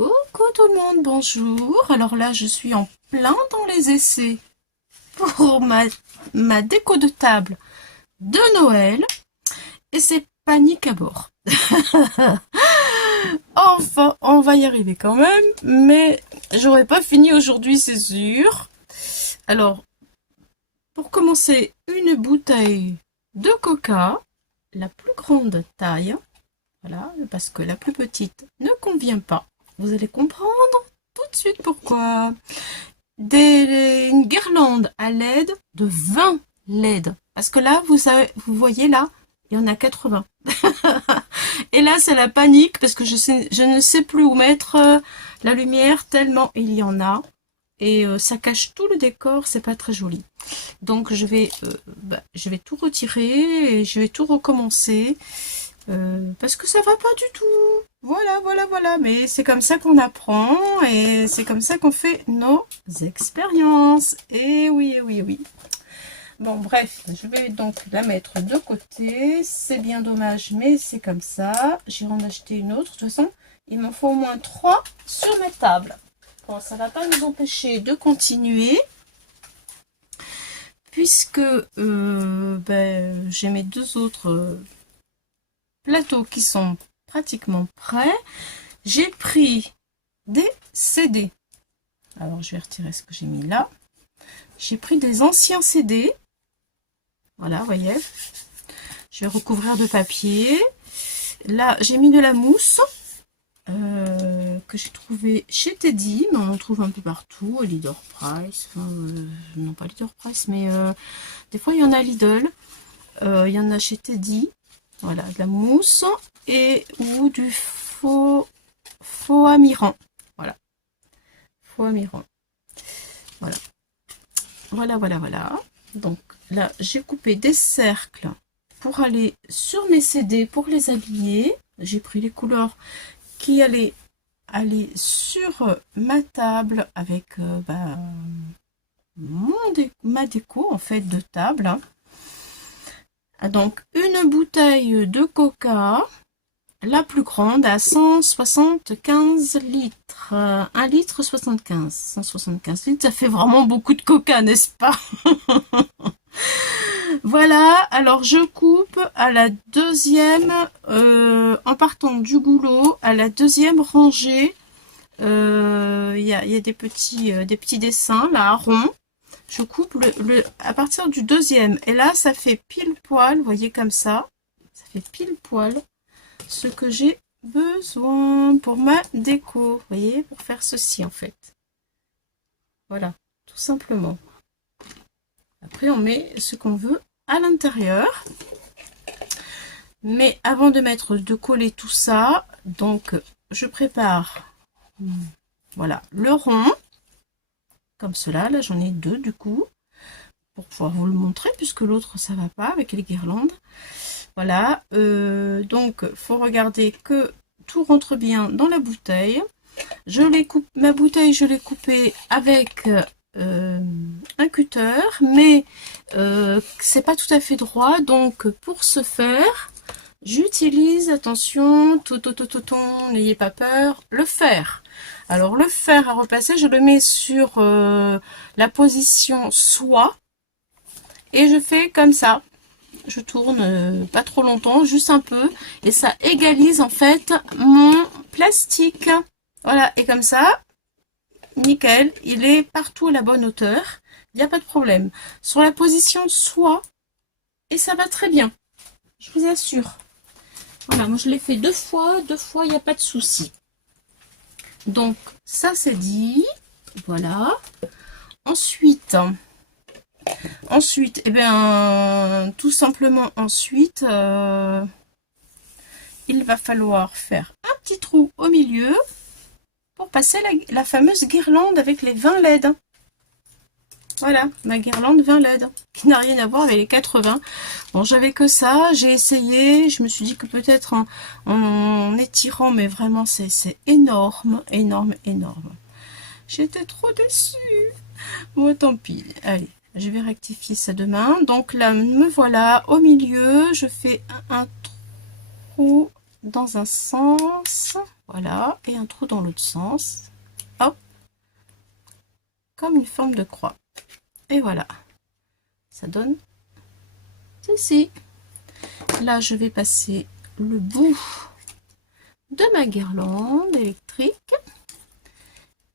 Coucou tout le monde, bonjour. Alors là, je suis en plein dans les essais pour ma déco de table de Noël et c'est panique à bord. Enfin, on va y arriver quand même, mais j'aurais pas fini aujourd'hui, c'est sûr. Alors, pour commencer, une bouteille de coca, la plus grande taille, voilà, parce que la plus petite ne convient pas. Vous allez comprendre tout de suite pourquoi. Une guirlande à LED de 20 LED. Parce que là, vous voyez là, il y en a 80. Et là, c'est la panique parce que je ne sais plus où mettre la lumière tellement il y en a. Et ça cache tout le décor, c'est pas très joli. Donc je vais tout retirer et je vais tout recommencer. Parce que ça va pas du tout. Voilà. Mais c'est comme ça qu'on apprend et c'est comme ça qu'on fait nos expériences. Et oui. Bon, bref, je vais donc la mettre de côté. C'est bien dommage, mais c'est comme ça. J'irai en acheter une autre. De toute façon, il m'en faut au moins 3 sur ma table. Bon, ça va pas nous empêcher de continuer. Puisque j'ai mes deux autres plateaux qui sont pratiquement prêts. J'ai pris des CD. Alors, je vais retirer ce que j'ai mis là. J'ai pris des anciens CD. Voilà, vous voyez. Je vais recouvrir de papier. Là, j'ai mis de la mousse que j'ai trouvé chez Teddy, mais on en trouve un peu partout, à Leader Price. Enfin, non, pas Leader Price, mais des fois, il y en a à Lidl. Il y en a chez Teddy. Voilà, de la mousse ou du faux amirant. Voilà. Faux amirant. Voilà. Donc là, j'ai coupé des cercles pour aller sur mes CD pour les habiller. J'ai pris les couleurs qui allaient aller sur ma table avec ma déco en fait de table. Donc une bouteille de coca, la plus grande à 175 litres. 1 litre 75. 175 litres, ça fait vraiment beaucoup de coca, n'est-ce pas? Voilà, alors je coupe à la deuxième, en partant du goulot, à la deuxième rangée. Il y a des petits dessins là, ronds. Je coupe à partir du deuxième. Et là, ça fait pile poil, vous voyez comme ça. Ça fait pile poil ce que j'ai besoin pour ma déco. Vous voyez, pour faire ceci en fait. Voilà, tout simplement. Après, on met ce qu'on veut à l'intérieur. Mais avant de coller tout ça, donc je prépare, voilà, le rond. Comme cela, là j'en ai 2 du coup, pour pouvoir vous le montrer, puisque l'autre ça va pas avec les guirlandes. Voilà, donc faut regarder que tout rentre bien dans la bouteille. Ma bouteille je l'ai coupée avec un cutter, mais c'est pas tout à fait droit, donc pour ce faire, j'utilise, attention, n'ayez pas peur, le fer. Alors le fer à repasser, je le mets sur la position soie et je fais comme ça. Je tourne pas trop longtemps, juste un peu, et ça égalise en fait mon plastique. Voilà, et comme ça, nickel, il est partout à la bonne hauteur, il n'y a pas de problème. Sur la position soie, et ça va très bien, je vous assure. Voilà, moi je l'ai fait 2 fois, il n'y a pas de souci. Donc ça c'est dit, voilà. Ensuite, tout simplement ensuite, il va falloir faire un petit trou au milieu pour passer la fameuse guirlande avec les 20 LED. Voilà, ma guirlande 20 LED, qui n'a rien à voir avec les 80. Bon, j'avais que ça, j'ai essayé, je me suis dit que peut-être en étirant, mais vraiment c'est énorme. J'étais trop déçue. Bon, tant pis, allez, je vais rectifier ça demain. Donc là, me voilà au milieu, je fais un trou dans un sens, voilà, et un trou dans l'autre sens, hop, comme une forme de croix. Et voilà, ça donne ceci. Là, je vais passer le bout de ma guirlande électrique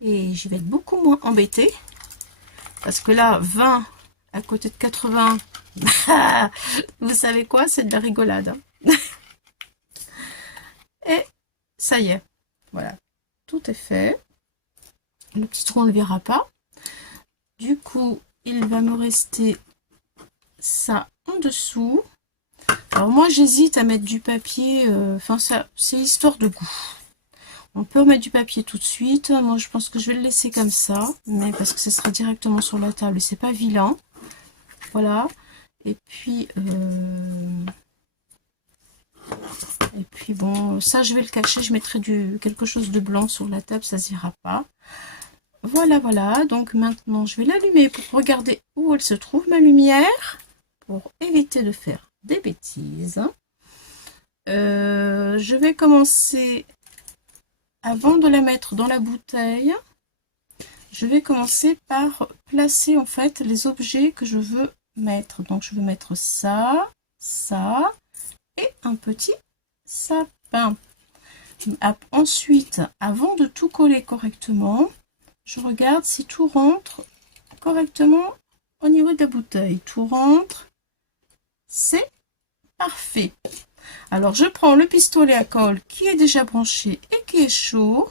et je vais être beaucoup moins embêtée parce que là, 20 à côté de 80, vous savez quoi, c'est de la rigolade, hein. Et ça y est, voilà, tout est fait. Le petit trou, on ne le verra pas. Du coup, il va me rester ça en dessous. Alors moi, j'hésite à mettre du papier, enfin ça, c'est histoire de goût. On peut mettre du papier tout de suite. Moi, je pense que je vais le laisser comme ça, mais parce que ce sera directement sur la table et c'est pas vilain. Voilà. Et puis bon, ça je vais le cacher. Je mettrai quelque chose de blanc sur la table, ça s'ira pas. Voilà, voilà. Donc maintenant, je vais l'allumer pour regarder où elle se trouve ma lumière, pour éviter de faire des bêtises. Je vais commencer. Avant de la mettre dans la bouteille, je vais commencer par placer en fait les objets que je veux mettre. Donc je veux mettre ça, ça et un petit sapin. Ensuite, avant de tout coller correctement, je regarde si tout rentre correctement au niveau de la bouteille. Tout rentre, c'est parfait. Alors je prends le pistolet à colle qui est déjà branché et qui est chaud.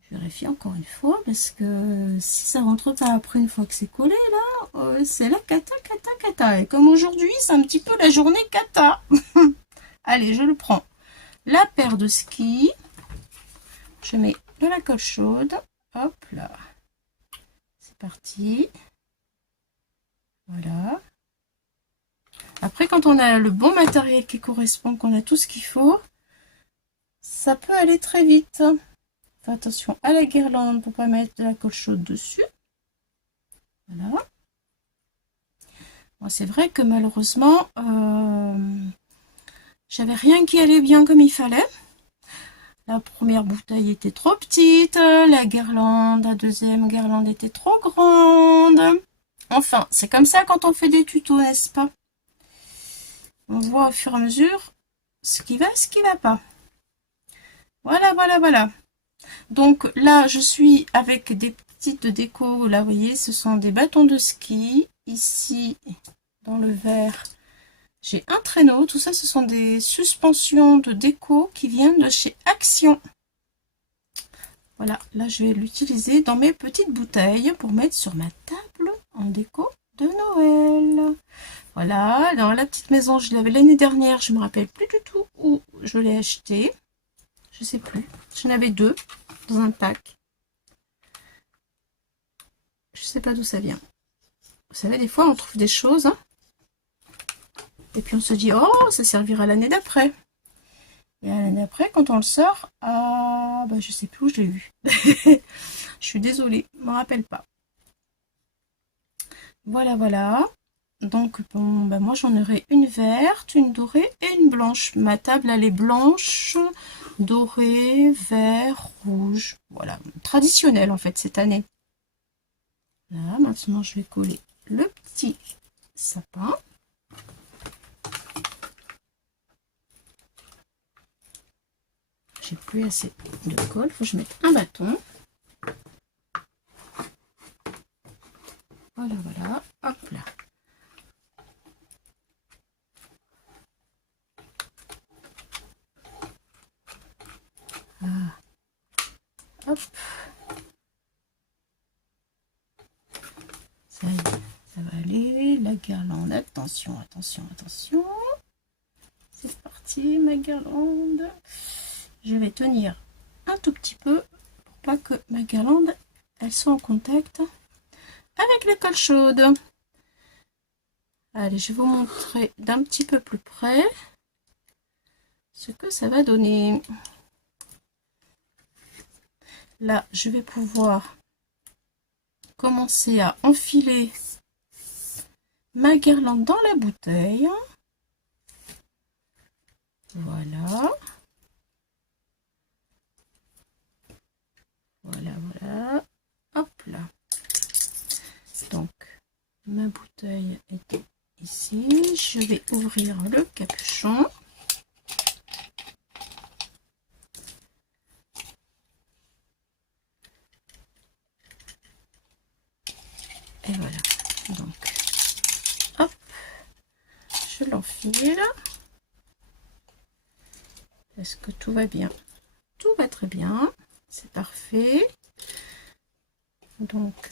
Je vérifie encore une fois parce que si ça rentre pas après une fois que c'est collé là, c'est la cata cata cata. Et comme aujourd'hui c'est un petit peu la journée cata. Allez, je le prends. La paire de skis. Je mets de la colle chaude. Hop là. C'est parti. Voilà. Après, quand on a le bon matériel qui correspond, qu'on a tout ce qu'il faut, ça peut aller très vite. Fais attention à la guirlande pour ne pas mettre de la colle chaude dessus. Voilà. Bon, c'est vrai que malheureusement, j'avais rien qui allait bien comme il fallait. La première bouteille était trop petite, la deuxième guirlande était trop grande. Enfin, c'est comme ça quand on fait des tutos, n'est-ce pas? On voit au fur et à mesure ce qui va, ce qui va pas. Voilà, voilà, voilà. Donc là, je suis avec des petites décos. Là, vous voyez, ce sont des bâtons de ski. Ici, dans le verre, j'ai un traîneau. Tout ça, ce sont des suspensions de déco qui viennent de chez Action. Voilà, là, je vais l'utiliser dans mes petites bouteilles pour mettre sur ma table en déco de Noël. Voilà, dans la petite maison, je l'avais l'année dernière, je me rappelle plus du tout où je l'ai acheté. Je sais plus. J'en avais deux dans un pack. Je sais pas d'où ça vient. Vous savez, des fois, on trouve des choses, hein, et puis on se dit, oh, ça servira l'année d'après. Et l'année d'après, quand on le sort, ah, bah, je sais plus où je l'ai vu. Je suis désolée, je me rappelle pas. Voilà, voilà. Donc, bon, bah moi, j'en aurai une verte, une dorée et une blanche. Ma table, elle est blanche, dorée, vert, rouge. Voilà, traditionnel, en fait, cette année. Là, maintenant, je vais coller le petit sapin. J'ai plus assez de colle, il faut que je mette un bâton. Voilà, voilà, hop là. Ah. Hop. Ça y est, ça va aller. La guirlande, attention, attention, attention. C'est parti, ma guirlande. Je vais tenir un tout petit peu pour pas que ma guirlande, elle soit en contact avec la colle chaude. Allez, je vais vous montrer d'un petit peu plus près ce que ça va donner. Là, je vais pouvoir commencer à enfiler ma guirlande dans la bouteille. Voilà. ma bouteille était ici. Je vais ouvrir le capuchon. Et voilà. Donc, hop, je l'enfile. Est-ce que tout va bien? Tout va très bien. C'est parfait. Donc,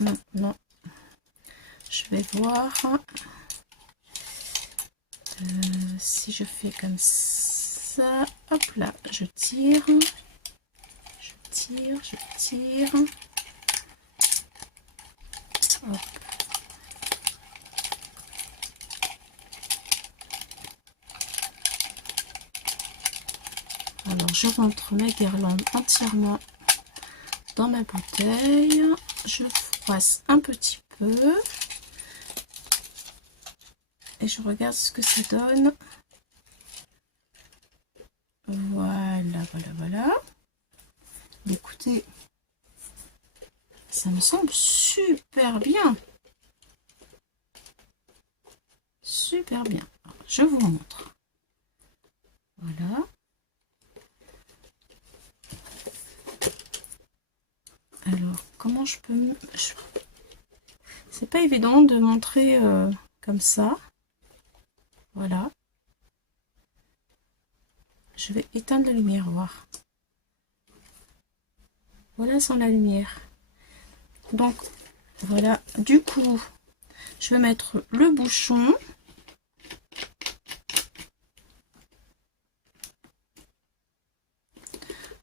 maintenant, je vais voir si je fais comme ça. Hop là, je tire. Je tire, je tire. Hop. Alors, je rentre ma guirlande entièrement dans ma bouteille. Je froisse un petit peu. Et je regarde ce que ça donne. Voilà, voilà, voilà. Écoutez, ça me semble super bien. Super bien. Alors, je vous montre. Voilà. Alors, comment je peux... C'est pas évident de montrer comme ça. Voilà. Je vais éteindre la lumière, voir. Voilà sans la lumière. Donc, voilà. Du coup, je vais mettre le bouchon.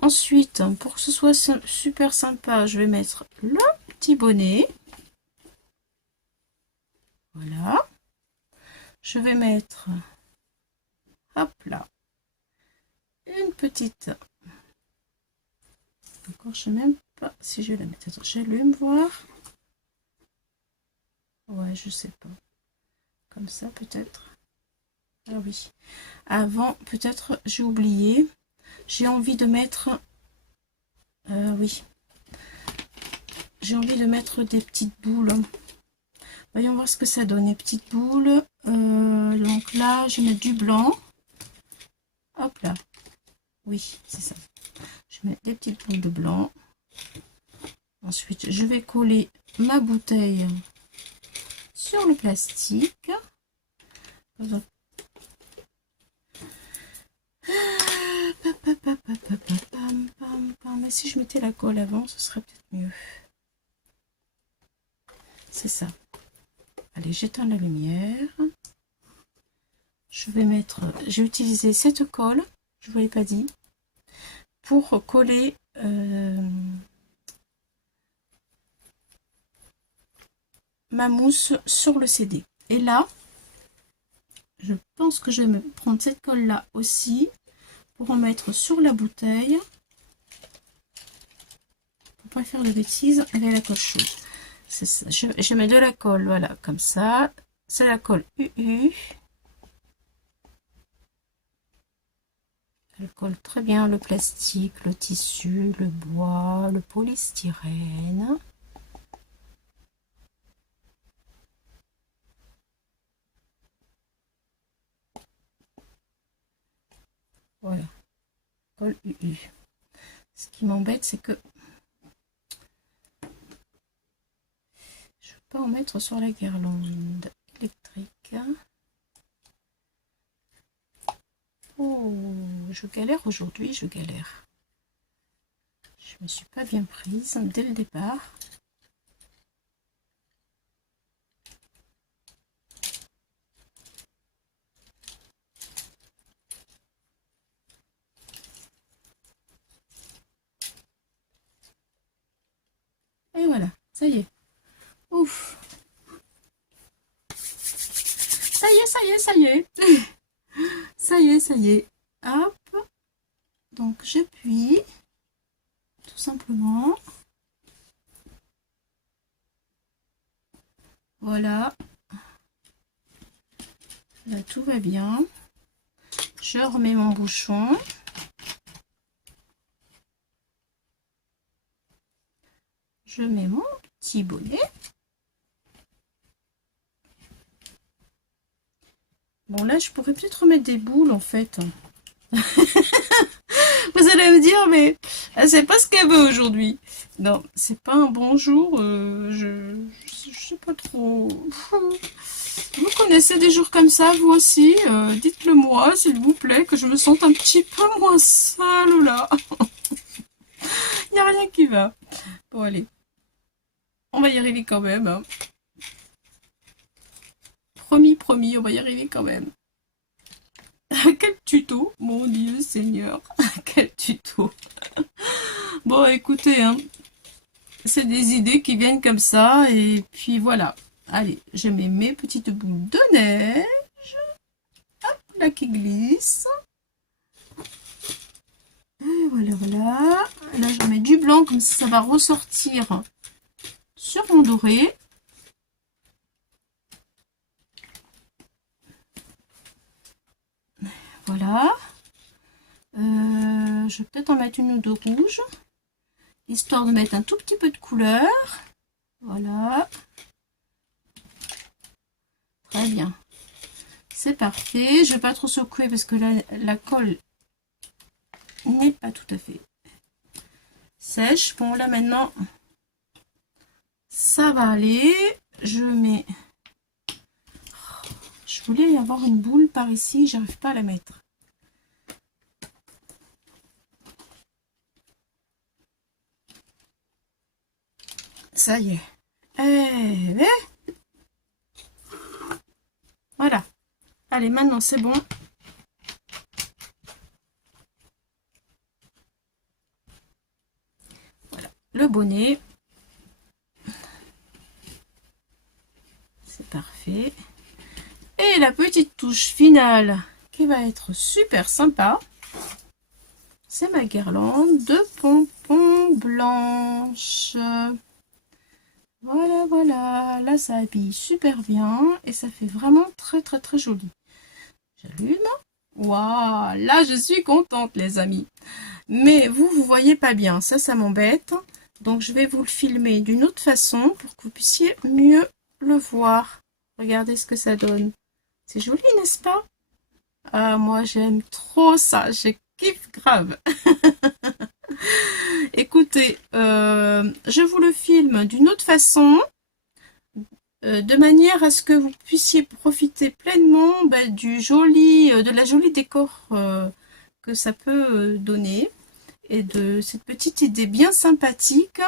Ensuite, pour que ce soit super sympa, je vais mettre le petit bonnet. Voilà. Je vais mettre, hop là, une petite... Encore, je sais même pas si je vais la mettre. Attends, j'allume voir. Ouais, je sais pas. Comme ça, peut-être. Ah oui. Avant, peut-être, j'ai oublié. J'ai envie de mettre... oui. J'ai envie de mettre des petites boules. Voyons voir ce que ça donne. Les petites boules. Donc là, je mets du blanc. Hop là. Oui, c'est ça. Je mets des petites boules de blanc. Ensuite, je vais coller ma bouteille sur le plastique. Mais si je mettais la colle avant, ce serait peut-être mieux. C'est ça. Allez, j'éteins la lumière. Je vais mettre... J'ai utilisé cette colle, je ne vous l'ai pas dit, pour coller ma mousse sur le CD. Et là, je pense que je vais me prendre cette colle là aussi pour en mettre sur la bouteille. Pour pas faire de bêtises avec la colle chaude. C'est ça. Je mets de la colle, voilà, comme ça. C'est la colle UU. Elle colle très bien le plastique, le tissu, le bois, le polystyrène. Voilà, colle UU. Ce qui m'embête, c'est que je ne peux pas en mettre sur la guirlande électrique. Oh, je galère aujourd'hui, je galère. Je me suis pas bien prise dès le départ. Et voilà, ça y est. Ouf. Ça y est, ça y est, ça y est. Ça y est, ça y est. Hop. Donc j'appuie. Tout simplement. Voilà. Là, tout va bien. Je remets mon bouchon. Je mets mon petit bonnet. Bon, là, je pourrais peut-être remettre des boules, en fait. Vous allez me dire, mais elle sait pas ce qu'elle veut aujourd'hui. Non, c'est pas un bon jour. Je sais pas trop. Vous connaissez des jours comme ça, vous aussi? Dites-le moi, s'il vous plaît, que je me sente un petit peu moins sale, là. Il n'y a rien qui va. Bon, allez. On va y arriver quand même, hein. Promis, promis, on va y arriver quand même. Quel tuto, mon Dieu Seigneur. Quel tuto. Bon, écoutez, hein, c'est des idées qui viennent comme ça, et puis voilà. Allez, je mets mes petites boules de neige. Hop, là qui glisse. Et voilà, voilà. Là, je mets du blanc, comme ça va ressortir sur mon doré. Voilà. Je vais peut-être en mettre une ou deux rouges, histoire de mettre un tout petit peu de couleur. Voilà. Très bien. C'est parfait. Je ne vais pas trop secouer parce que la colle n'est pas tout à fait sèche. Bon, là maintenant, ça va aller. Je mets... Je voulais avoir une boule par ici, j'arrive pas à la mettre. Ça y est. Voilà. Allez, maintenant c'est bon. Voilà, le bonnet. C'est parfait. Et la petite touche finale qui va être super sympa, c'est ma guirlande de pompons blanches. Voilà, voilà. Là, ça habille super bien et ça fait vraiment très, très, très joli. J'allume. Waouh, là, je suis contente, les amis. Mais vous voyez pas bien. Ça m'embête. Donc, je vais vous le filmer d'une autre façon pour que vous puissiez mieux le voir. Regardez ce que ça donne. C'est joli, n'est-ce pas? Ah, moi, j'aime trop ça. Je kiffe grave. Écoutez, je vous le filme d'une autre façon, de manière à ce que vous puissiez profiter pleinement de la jolie décor que ça peut donner et de cette petite idée bien sympathique.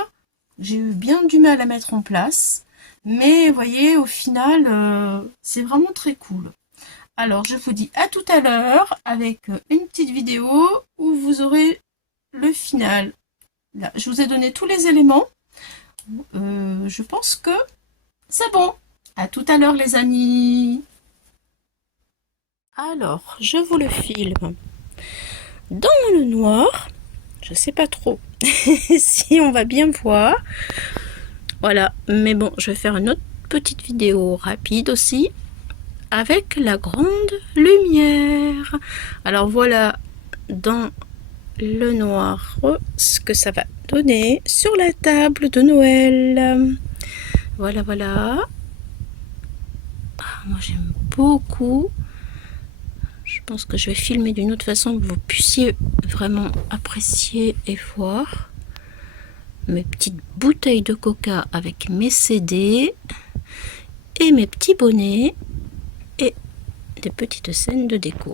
J'ai eu bien du mal à mettre en place, mais vous voyez, au final, c'est vraiment très cool. Alors, je vous dis à tout à l'heure avec une petite vidéo où vous aurez le final. Là, je vous ai donné tous les éléments. Je pense que c'est bon. À tout à l'heure, les amis. Alors, je vous le filme dans le noir. Je sais pas trop si on va bien voir. Voilà, mais bon, je vais faire une autre petite vidéo rapide aussi avec la grande lumière. Alors voilà, dans le noir, ce que ça va donner sur la table de Noël. Voilà, voilà. Ah, moi, j'aime beaucoup. Je pense que je vais filmer d'une autre façon que vous puissiez vraiment apprécier et voir. Mes petites bouteilles de coca avec mes CD et mes petits bonnets et des petites scènes de déco.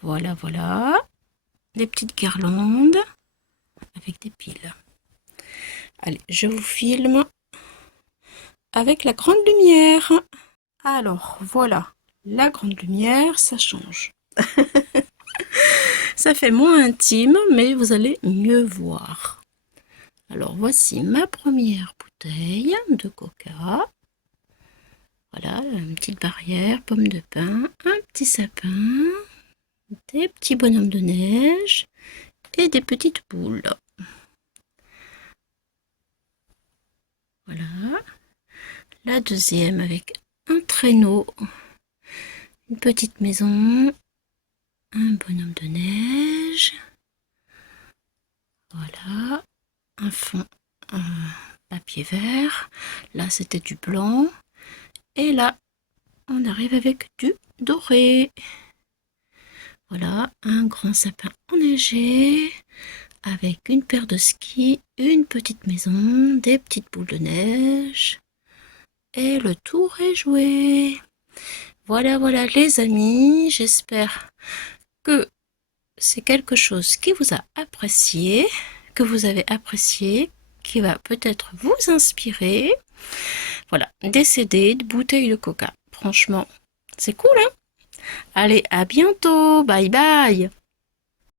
Voilà, voilà. Des petites guirlandes avec des piles. Allez, je vous filme avec la grande lumière. Alors, voilà. La grande lumière, ça change. Ça fait moins intime, mais vous allez mieux voir. Alors, voici ma première bouteille de coca. Voilà, une petite barrière, pomme de pin, un petit sapin, des petits bonhommes de neige et des petites boules. Voilà. La deuxième avec un traîneau, une petite maison, un bonhomme de neige. Voilà. Un fond papier vert. Là, c'était du blanc. Et là, on arrive avec du doré. Voilà, un grand sapin enneigé avec une paire de skis, une petite maison, des petites boules de neige. Et le tour est joué. Voilà, voilà les amis, j'espère que c'est quelque chose qui vous a apprécié, que vous avez apprécié, qui va peut-être vous inspirer. Voilà, des CD, de bouteilles de coca. Franchement, c'est cool, hein? Allez, à bientôt. Bye bye.